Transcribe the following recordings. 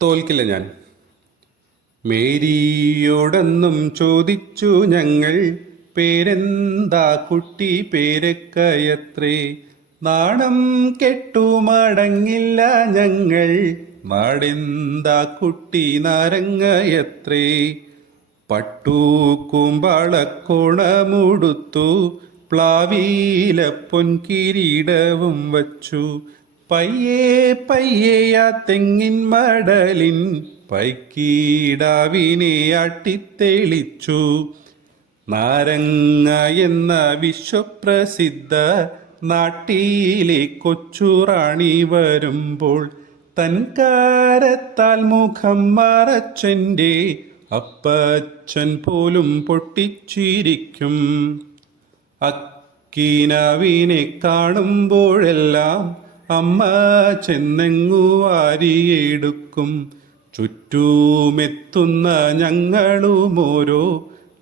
തോൽക്കില്ല ഞാൻ. മേരിയോടൊന്നും ചോദിച്ചു ഞങ്ങൾ, പേരെന്താ കുട്ടി പേരക്കയത്രേ. നാണം കെട്ടു മടങ്ങില്ല ഞങ്ങൾ, നാടെന്താ കുട്ടി നാരങ്ങയത്രേ. പട്ടൂക്കുമ്പാളക്കോണമുടുത്തു, പ്ലാവീല പൊൻകിരീടവും വച്ചു. പയ്യേ പയ്യേയാ തെങ്ങിൻ മടലിൻ പൈക്കീടാവിനെ ആട്ടിത്തെളിച്ചു. നാരങ്ങ എന്ന വിശ്വപ്രസിദ്ധ നാട്ടിലെ കൊച്ചുറാണി വരുമ്പോൾ, തൻകാരത്താൽ മുഖം മറച്ചെൻ്റെ അപ്പച്ചൻ പോലും പൊട്ടിച്ചിരിക്കും. അക്കീനാവിനെ കാണുമ്പോഴെല്ലാം അമ്മ ചെന്നെങ്ങു വാരിയെടുക്കും. ചുറ്റുമെത്തുന്ന ഞങ്ങളുമോരോ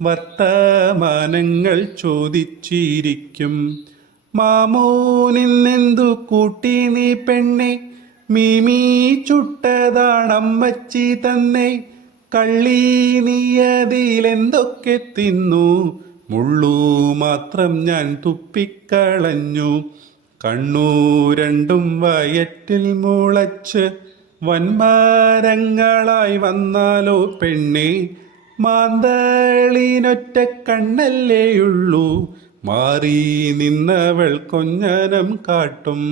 വർത്തമാനങ്ങൾ ചോദിച്ചിരിക്കും. മാമോനിന്നെന്തു കൂട്ടി നീ പെണ്ണെ, മീമീ ചുട്ടതാണമ്മച്ചി തന്നെ. കള്ളി നീയതിലെന്തൊക്കെ തിന്നു, മുള്ളു മാത്രം ഞാൻ തുപ്പിക്കളഞ്ഞു. കണ്ണു രണ്ടും വയറ്റിൽ മുളച്ച് വൻമരങ്ങളായി വന്നാലോ പെണ്ണെ, മാന്തളിനൊറ്റ കണ്ണല്ലേയുള്ളൂ, മാറി നിന്നവൾ കൊഞ്ഞനം കാട്ടും.